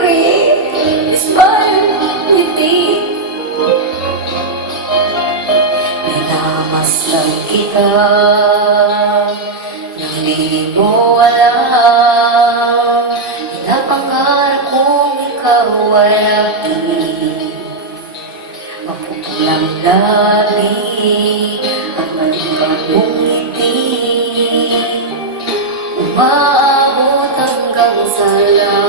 memory is fine with me. Minamasdan kita nang di mo alam. Pinapangarap kong ikaw ay aking mapupulang labi at malibang mong ngiti. Umaabot hanggang sa langit.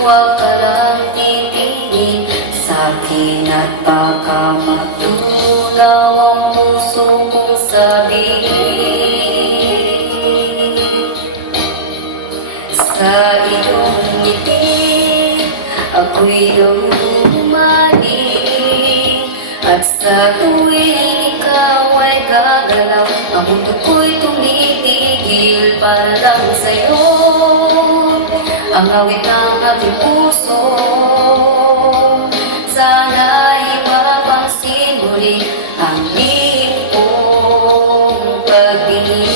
Huwag ka lang titingin sa'kin at baka matunaw ang puso kong sabihin. Sa iyong ngiti, ako'y lumani. At sa tuwing ikaw ay gagalaw, ang mundo ko'y tumitigil para lang sa'yo. Ang awit ng aking puso, sana'y mapansin muli ang lihim kong pag-ibig.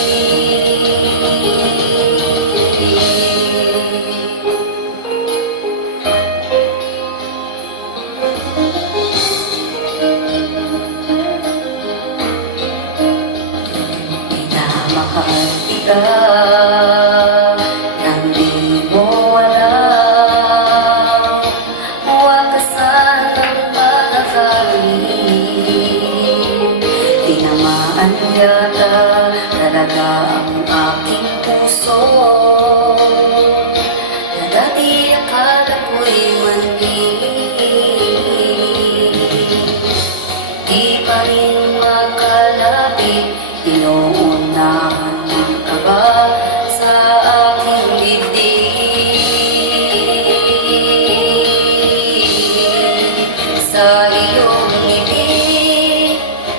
Minamahal kita nang di mo alam. Huwag ka sanang magagaling. Tinamaan yata talaga ang aking puso, na dati akala ko'y manhihil. Di pa rin makalapit, inuunahan ng kaba sa aking dibdib. Sa iyong ngiti,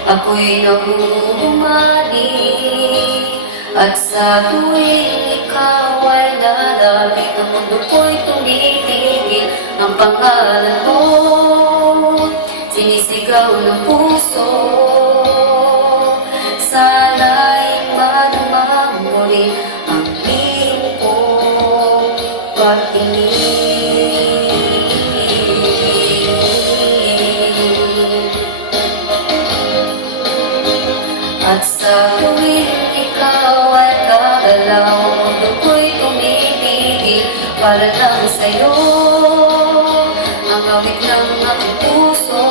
ako'y nagumali. At sa tuwing ikaw ay lalapit, ang mundo ko'y tumitigil. Ang pangalan mo, sinisigaw ng puso. Sana'y madumang muli ang lihim kong pag-ibig. At sa tuwing ikaw ay gagalaw, ang mundo ko'y tumitigil para lang sa'yo. Ang awit ng aking puso,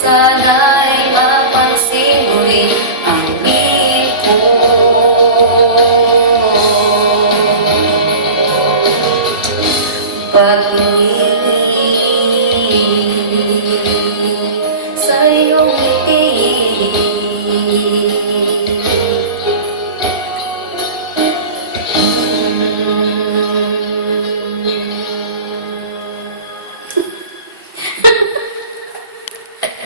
sana'y mapansin muli ang lihim kong pag-ibig.